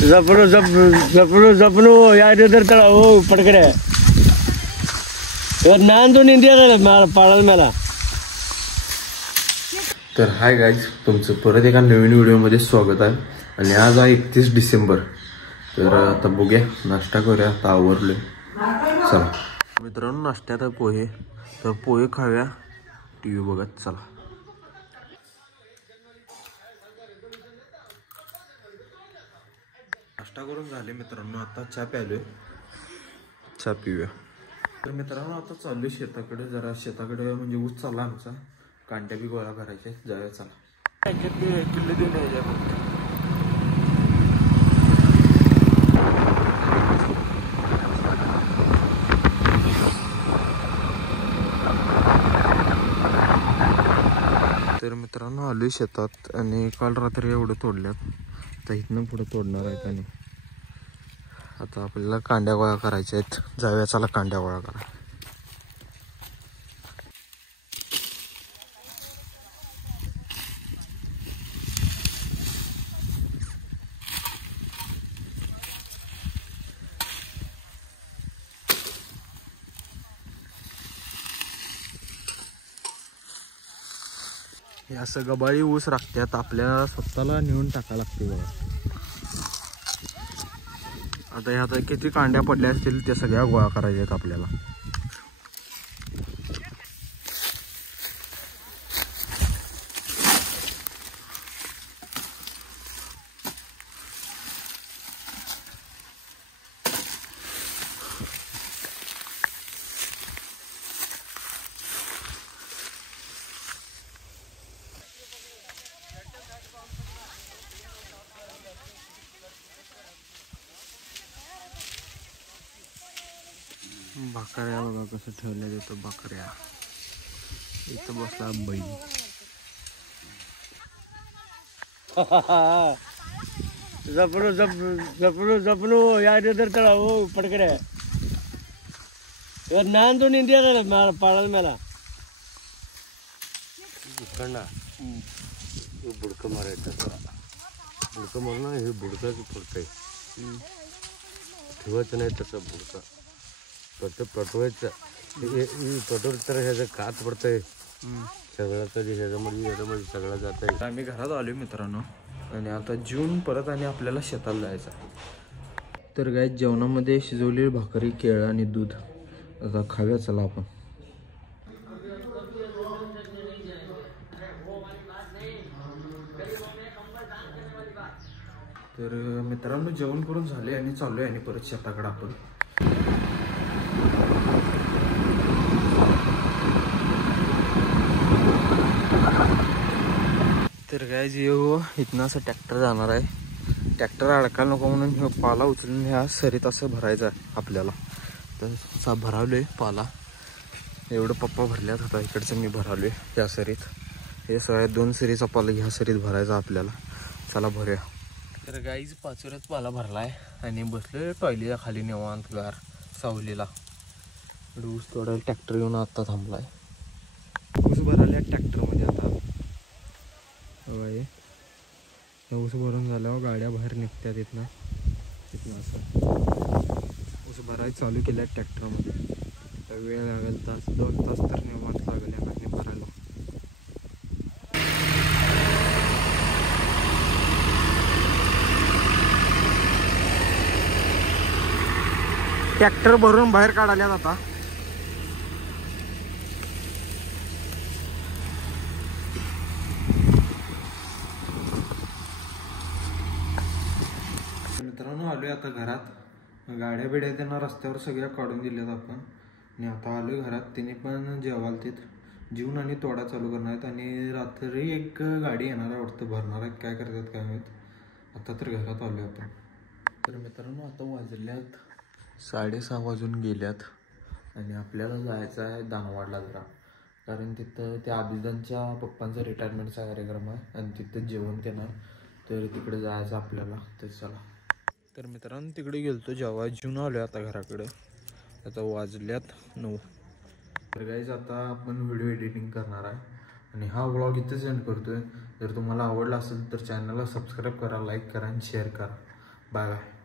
जपणू जपणू जपणू या तर हो पडकडे नान तो इंडिया पाळायला मला. तर हाय गाईज, तुमचं परत एका नवीन व्हिडिओमध्ये स्वागत आहे. आणि आज आहे 31 डिसेंबर. तर आता बघूया, नाश्ता करूया. आता आवरलोय. चला मित्रांनो, नाश्त्यात आहे पोहे. तर पोहे खाव्या टी व्ही बघत. चला नाश्ता करून झाले मित्रांनो. आता चहा प्यालोय, चहा पिऊया. तर मित्रांनो आता चाललोय शेताकडे. जरा शेताकडे म्हणजे ऊस चालला आमचा. कांड्या बी गोळा करायचे. जाऊया चला. किल्ले देऊन यायचे. तर मित्रांनो आलोय शेतात आणि काल रात्री एवढं तोडल्यात. तर इथनं पुढे तोडणार आहेत आणि आता आपल्याला कांड्या गोळा करायच्या आहेत. जाऊया चला कांड्या गोळा करा. हे असं गबाळी ऊस राखत्यात. आपल्याला स्वतःला नेऊन टाकायला लागते बघा. आता ह्यात किती कांड्या पडल्या असतील त्या सगळ्या गोळा करायच्या आहेत आपल्याला. भाकऱ्या बघा कसं ठेवल्या जातं. भाकऱ्या इथं बसला बैल. जपणू जपणू जपणू या तर हो पडकडे नान तो इंडिया पाळायला मला. बुडकं मारायचं. बुडकं मारणं हे बुडकाच पडतंय. ठेवायचं नाही तसं बुडकं. पटवायचं. पटवलं तर ह्याचं कात पडतंय सगळं. तरी ह्याच्यामध्ये सगळं जात आहे. आम्ही घरात आलो मित्रांनो आणि आता जेवून परत आणि आपल्याला शेताला जायचं. तर काय जेवणामध्ये शिजवलेली भाकरी, केळं आणि दूध. आता खाऊया चला आपण. तर मित्रांनो जेवण करून झाले आणि चाललोय आणि परत शेताकडे आपण. तर काय जे हो इथनं असं ट्रॅक्टर जाणार आहे. ट्रॅक्टर अडकायला नको म्हणून ह्यो पाला उचलून ह्या सरीत असं भरायचं आहे आपल्याला. तर भरावलोय पाला. एवढं पप्पा भरल्यात. आता इकडचं मी भरावलोय ह्या सरीत. हे सगळ्या 2 सरीचा पाला ह्या सरीत भरायचा आपल्याला. चला भरूया. तर गाईज पाचोऱ्यात पाला भरलाय आणि बसलोय टॉयलीच्या खाली निवांत गार सावलीला. ऊस तोडायला ट्रॅक्टर येऊन आता थांबलाय. ऊस भरायला ट्रॅक्टरमध्ये आता ऊस भरून झाल्यावर गाड्या बाहेर निघतात इथनं असं. ऊस भरायला चालू केल्या ट्रॅक्टरमध्ये. वेळ लागेल 1-2 तास तर निवांत लागेल या गाडी भरायला. ट्रॅक्टर भरून बाहेर काढाल्यात आता. मित्रांनो आलोय आता घरात. गाड्या बिड्या त्यांना रस्त्यावर सगळ्या काढून दिल्यात आपण. आणि आता आलोय घरात. तिने पण जेवालतीत. जेवून आणि तोडा चालू करणार आहेत. आणि रात्री एक गाडी येणार आहे वाटतं, भरणार आहेत. काय करतात काय माहीत. आता तर घरात आलोय आपण. तर मित्रांनो आता वाजल्यात 6:30 वाजून गेल्यात आणि आपल्याला जायचं आहे दानवाडला जरा. कारण तिथं त्या अभिदानच्या पप्पांचा रिटायरमेंटचा कार्यक्रम आहे आणि तिथं जेवण ते नाही. तर तिकडे जायचं आपल्याला. तर चला. तर मित्रांनो तिकडे गेलतो जेव्हा जेवून आलो आता घराकडे. आता वाजल्यात 9. तर गाईज आता आपण व्हिडिओ एडिटिंग करणार आहे आणि हा व्लॉग इथेच एंड करतोय. जर तुम्हाला आवडलं असेल तर चॅनलला सबस्क्राईब करा, लाईक करा आणि शेअर करा. Bye bye.